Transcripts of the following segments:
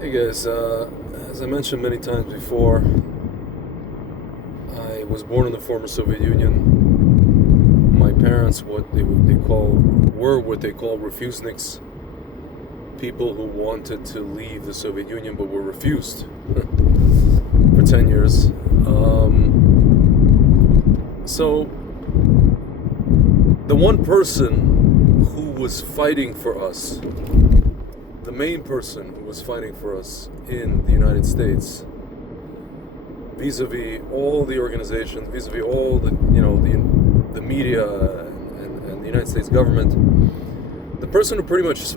Hey guys, as I mentioned many times before, I was born in the former Soviet Union. My parents, what they call refuseniks, people who wanted to leave the Soviet Union but were refused for 10 years. So the one person who was fighting for us, the main person who was fighting for us in the United States, vis-a-vis all the organizations, vis-a-vis all the media and the United States government, the person who pretty much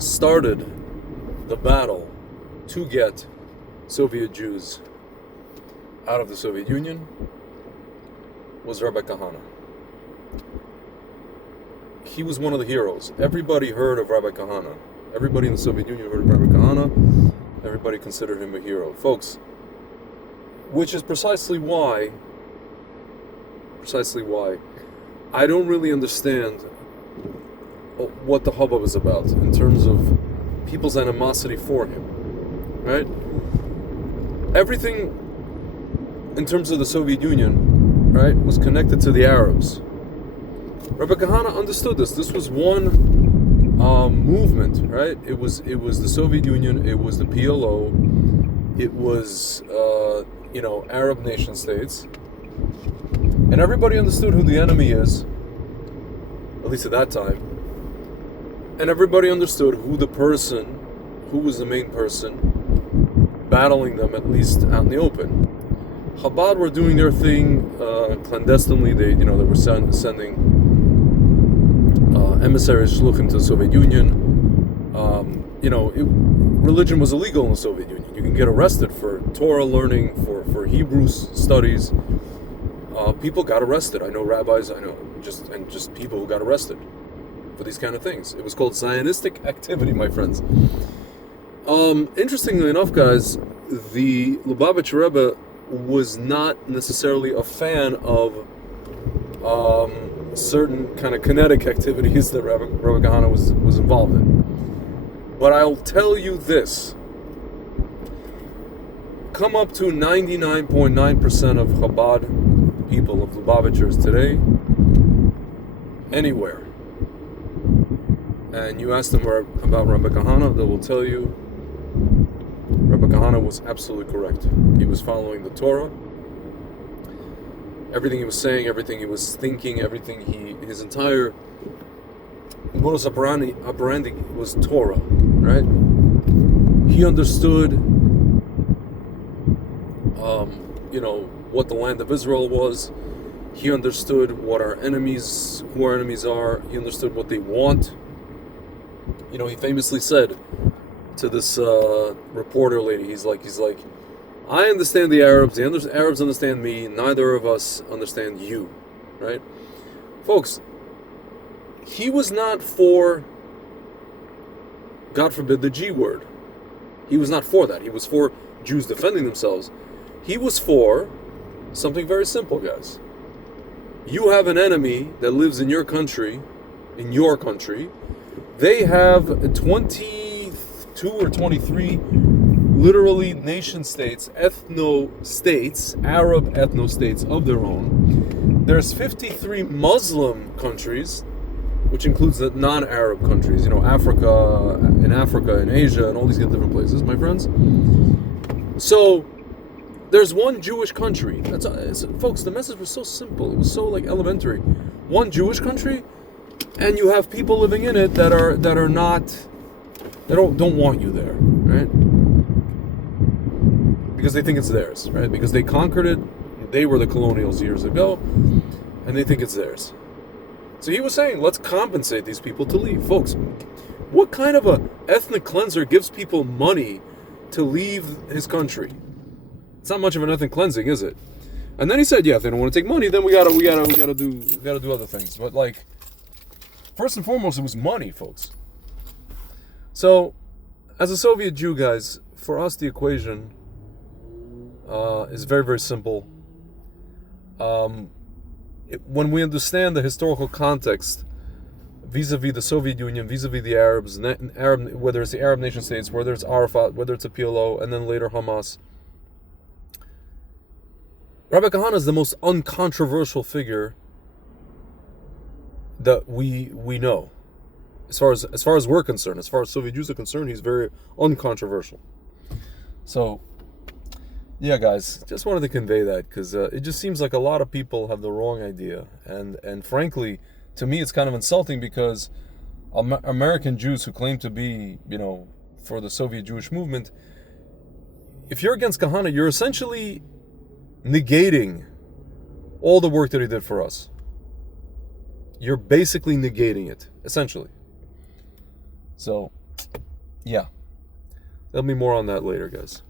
started the battle to get Soviet Jews out of the Soviet Union was Rabbi Kahane. He was one of the heroes. Everybody heard of Rabbi Kahane. Everybody in the Soviet Union heard of Rabbi Kahane. Everybody considered him a hero. Folks, which is precisely why I don't really understand what the hubbub is about in terms of people's animosity for him, right? Everything in terms of the Soviet Union, right, was connected to the Arabs. Rabbi Kahane understood this. This was one movement, right? It was the Soviet Union. It was the PLO. It was Arab nation states, and everybody understood who the enemy is, at least at that time. And everybody understood who was the main person battling them, at least out in the open. Chabad were doing their thing clandestinely. They were sending emissaries, shluchim, to the Soviet Union. Religion was illegal in the Soviet Union. You can get arrested for Torah learning, for Hebrew studies. People got arrested. I know rabbis. I know just people who got arrested for these kind of things. It was called Zionistic activity, my friends. Interestingly enough, guys, the Lubavitch Rebbe was not necessarily a fan of certain kind of kinetic activities that Rabbi Kahane was involved in. But I'll tell you this. Come up to 99.9% of Chabad people, of Lubavitchers today, anywhere, and you ask them about Rabbi Kahane, they will tell you Rabbi Kahane was absolutely correct. He was following the Torah. Everything he was saying, everything he was thinking, his entire modus operandi was Torah, right? He understood, what the land of Israel was. He understood who our enemies are. He understood what they want. He famously said to this reporter lady, he's like, I understand the Arabs, the Arabs understand me, neither of us understand you, right? Folks, he was not for, God forbid, the G word. He was not for that. He was for Jews defending themselves. He was for something very simple, guys. You have an enemy that lives in your country. They have 22 or 23 literally nation states, ethno-states, Arab ethno-states of their own. There's 53 Muslim countries, which includes the non-Arab countries, Africa, in Asia, and all these different places, my friends. So there's one Jewish country. Folks, the message was so simple. It was so elementary. One Jewish country, and you have people living in it that are not, they don't want you there, right? Because they think it's theirs, right? Because they conquered it. They were the colonials years ago, and they think it's theirs. So he was saying, let's compensate these people to leave. Folks, what kind of a ethnic cleanser gives people money to leave his country? It's not much of an ethnic cleansing, is it? And then he said, yeah, if they don't want to take money, then we gotta do other things. But first and foremost, it was money, folks. So, as a Soviet Jew, guys, for us the equation is very, very simple. When we understand the historical context vis-a-vis the Soviet Union, vis-a-vis the Arabs, whether it's the Arab nation states, whether it's Arafat, whether it's a PLO, and then later Hamas. Rabbi Kahane is the most uncontroversial figure that we know. As far as we're concerned, as far as Soviet Jews are concerned, he's very uncontroversial. So, yeah, guys, just wanted to convey that because it just seems like a lot of people have the wrong idea, and frankly, to me, it's kind of insulting because American Jews who claim to be, for the Soviet Jewish movement, if you're against Kahane, you're essentially negating all the work that he did for us. You're basically negating it, essentially. So, yeah. There'll be more on that later, guys.